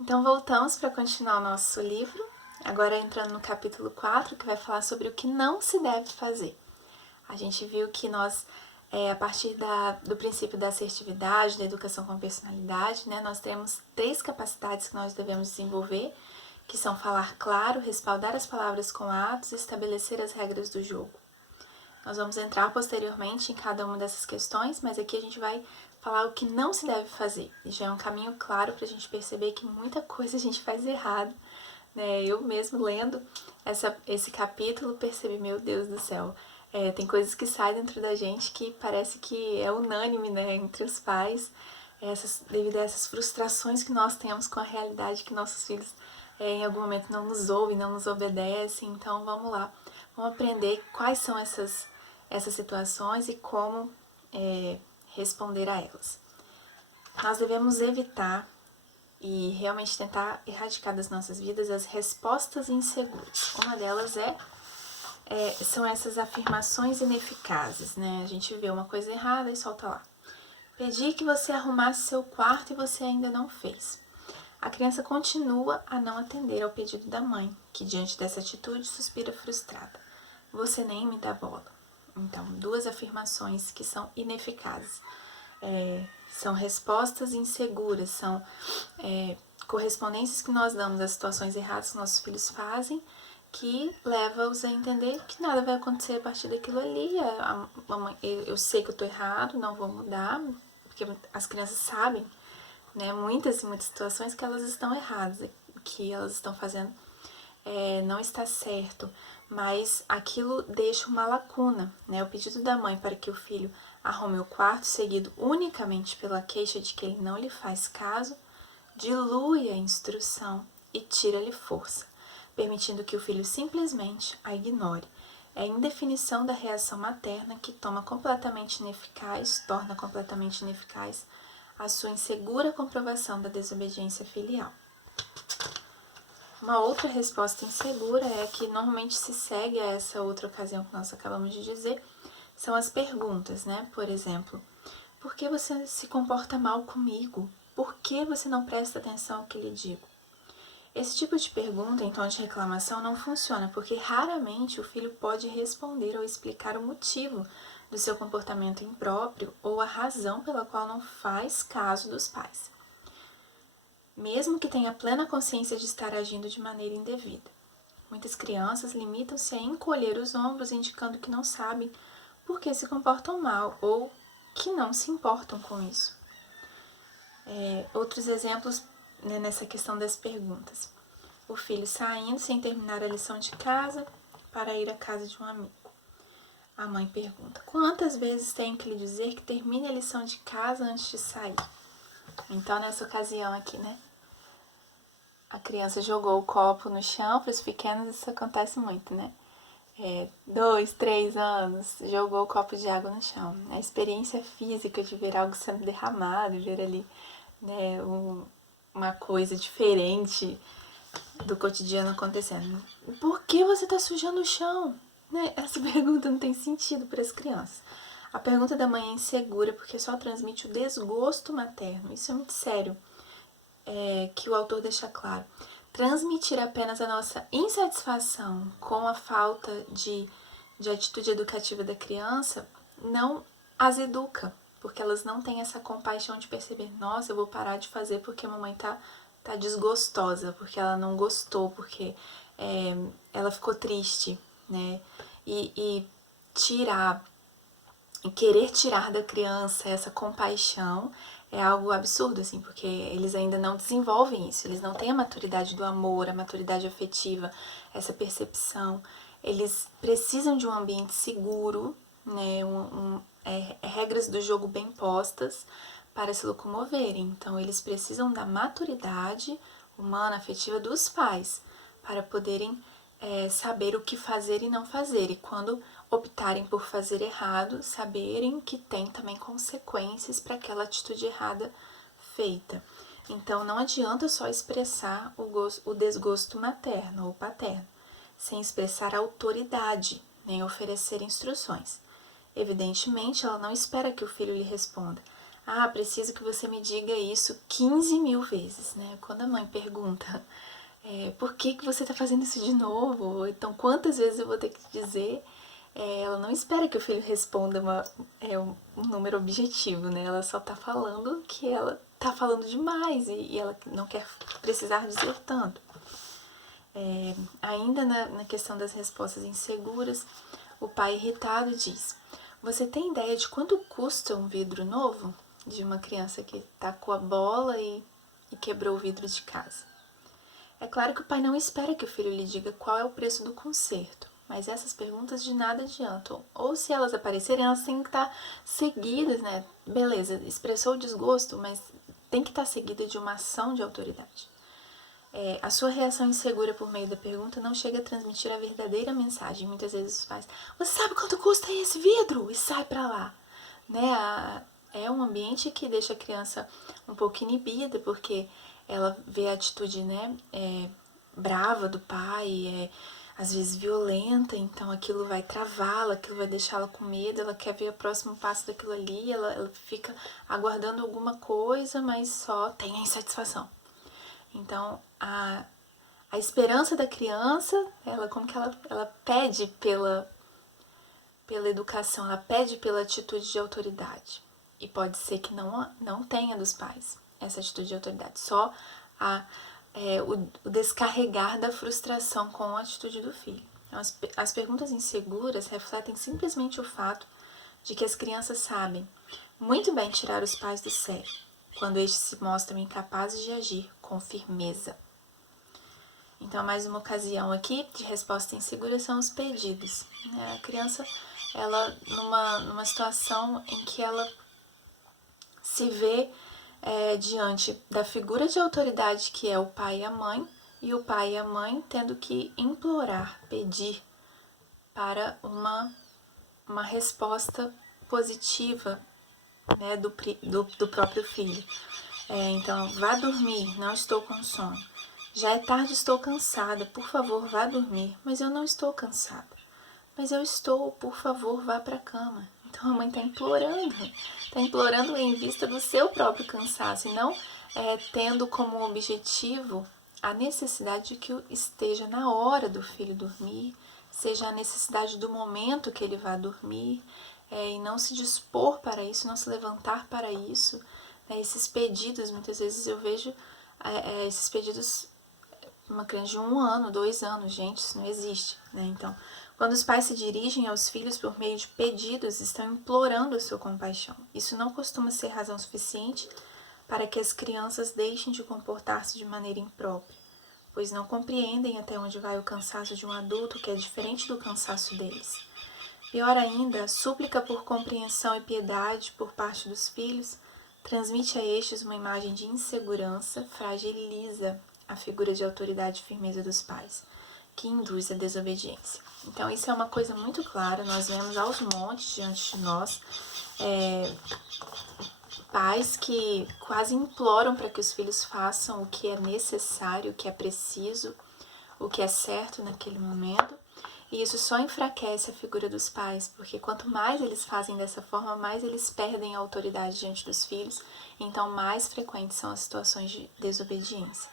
Então voltamos para continuar o nosso livro, agora entrando no capítulo 4, que vai falar sobre o que não se deve fazer. A gente viu que nós, a partir do princípio da assertividade, da educação com personalidade, né, nós temos 3 capacidades que nós devemos desenvolver, que são falar claro, respaldar as palavras com atos e estabelecer as regras do jogo. Nós vamos entrar posteriormente em cada uma dessas questões, mas aqui a gente vai falar o que não se deve fazer. E já é um caminho claro para a gente perceber que muita coisa a gente faz errado. Né? Eu mesmo lendo esse capítulo percebi, meu Deus do céu, tem coisas que saem dentro da gente que parece que é unânime, né, entre os pais, devido a essas frustrações que nós temos com a realidade que nossos filhos em algum momento não nos ouvem, não nos obedecem. Então vamos lá, vamos aprender quais são essas situações e como responder a elas. Nós devemos evitar e realmente tentar erradicar das nossas vidas as respostas inseguras. Uma delas são essas afirmações ineficazes, né? A gente vê uma coisa errada e solta lá. Pedi que você arrumasse seu quarto e você ainda não fez. A criança continua a não atender ao pedido da mãe, que diante dessa atitude suspira frustrada. Você nem me dá bola. Então, 2 afirmações que são ineficazes. São respostas inseguras, são correspondências que nós damos às situações erradas que nossos filhos fazem, que leva-os a entender que nada vai acontecer a partir daquilo ali. Eu sei que eu estou errado, não vou mudar, porque as crianças sabem, né, muitas e muitas situações que elas estão erradas, que elas estão fazendo não está certo, mas aquilo deixa uma lacuna, né? O pedido da mãe para que o filho arrume o quarto, seguido unicamente pela queixa de que ele não lhe faz caso, dilui a instrução e tira-lhe força, permitindo que o filho simplesmente a ignore. É a indefinição da reação materna que torna completamente ineficaz a sua insegura comprovação da desobediência filial. Uma outra resposta insegura que normalmente se segue a essa outra ocasião que nós acabamos de dizer, são as perguntas, né? Por exemplo, por que você se comporta mal comigo? Por que você não presta atenção ao que lhe digo? Esse tipo de pergunta em tom de reclamação não funciona, porque raramente o filho pode responder ou explicar o motivo do seu comportamento impróprio ou a razão pela qual não faz caso dos pais, mesmo que tenha plena consciência de estar agindo de maneira indevida. Muitas crianças limitam-se a encolher os ombros, indicando que não sabem por que se comportam mal ou que não se importam com isso. Outros exemplos, né, nessa questão das perguntas. O filho saindo sem terminar a lição de casa para ir à casa de um amigo. A mãe pergunta: quantas vezes tenho que lhe dizer que termine a lição de casa antes de sair? Então, nessa ocasião aqui, né? A criança jogou o copo no chão. Para os pequenos isso acontece muito, né? 2, 3 anos, jogou o copo de água no chão. A experiência física de ver algo sendo derramado, ver ali, né, uma coisa diferente do cotidiano acontecendo. Por que você está sujando o chão? Né? Essa pergunta não tem sentido para as crianças. A pergunta da mãe é insegura porque só transmite o desgosto materno. Isso é muito sério, que o autor deixa claro. Transmitir apenas a nossa insatisfação com a falta de atitude educativa da criança não as educa, porque elas não têm essa compaixão de perceber, nossa, eu vou parar de fazer porque a mamãe tá desgostosa, porque ela não gostou, porque ela ficou triste, né? E querer tirar da criança essa compaixão é algo absurdo, assim, porque eles ainda não desenvolvem isso, eles não têm a maturidade do amor, a maturidade afetiva, essa percepção. Eles precisam de um ambiente seguro, né, regras do jogo bem postas para se locomoverem. Então, eles precisam da maturidade humana, afetiva dos pais, para poderem saber o que fazer e não fazer. E quando optarem por fazer errado, saberem que tem também consequências para aquela atitude errada feita. Então, não adianta só expressar o desgosto materno ou paterno, sem expressar autoridade, nem oferecer instruções. Evidentemente, ela não espera que o filho lhe responda: Ah, preciso que você me diga isso 15 mil vezes, né? Quando a mãe pergunta, por que você tá fazendo isso de novo? Ou então, quantas vezes eu vou ter que dizer? Ela não espera que o filho responda um número objetivo, né? Ela só tá falando que ela tá falando demais e ela não quer precisar dizer tanto. Ainda na questão das respostas inseguras, o pai irritado diz: você tem ideia de quanto custa um vidro novo? De uma criança que tacou a bola e quebrou o vidro de casa. É claro que o pai não espera que o filho lhe diga qual é o preço do conserto, mas essas perguntas de nada adiantam. Ou se elas aparecerem, elas têm que estar seguidas, né? Beleza, expressou o desgosto, mas tem que estar seguida de uma ação de autoridade. A sua reação insegura por meio da pergunta não chega a transmitir a verdadeira mensagem. Muitas vezes os pais, você sabe quanto custa esse vidro? E sai pra lá. Né? É um ambiente que deixa a criança um pouco inibida, porque ela vê a atitude, né, brava do pai, às vezes violenta, então aquilo vai travá-la, aquilo vai deixá-la com medo, ela quer ver o próximo passo daquilo ali, ela fica aguardando alguma coisa, mas só tem a insatisfação. Então, a esperança da criança, ela pede pela educação, ela pede pela atitude de autoridade. E pode ser que não tenha dos pais essa atitude de autoridade, só o descarregar da frustração com a atitude do filho. Então, as perguntas inseguras refletem simplesmente o fato de que as crianças sabem muito bem tirar os pais do sério, quando estes se mostram incapazes de agir com firmeza. Então, mais uma ocasião aqui de resposta insegura são os pedidos. A criança, ela numa situação em que ela se vê diante da figura de autoridade que é o pai e a mãe, e o pai e a mãe tendo que implorar, pedir para uma resposta positiva, né, do próprio filho. Então, vá dormir, não estou com sono. Já é tarde, estou cansada, por favor, vá dormir. Mas eu não estou cansada. Mas eu estou, por favor, vá para a cama. Então a mãe está implorando em vista do seu próprio cansaço e não tendo como objetivo a necessidade de que esteja na hora do filho dormir, seja a necessidade do momento que ele vá dormir, e não se dispor para isso, não se levantar para isso. Esses pedidos, muitas vezes eu vejo esses pedidos, uma criança de 1 ano, 2 anos, gente, isso não existe, né? Então, quando os pais se dirigem aos filhos por meio de pedidos, estão implorando a sua compaixão. Isso não costuma ser razão suficiente para que as crianças deixem de comportar-se de maneira imprópria, pois não compreendem até onde vai o cansaço de um adulto que é diferente do cansaço deles. Pior ainda, a súplica por compreensão e piedade por parte dos filhos transmite a estes uma imagem de insegurança, fragiliza a figura de autoridade e firmeza dos pais, que induz a desobediência. Então, isso é uma coisa muito clara, nós vemos aos montes diante de nós pais que quase imploram para que os filhos façam o que é necessário, o que é preciso, o que é certo naquele momento. E isso só enfraquece a figura dos pais, porque quanto mais eles fazem dessa forma, mais eles perdem a autoridade diante dos filhos, então mais frequentes são as situações de desobediência.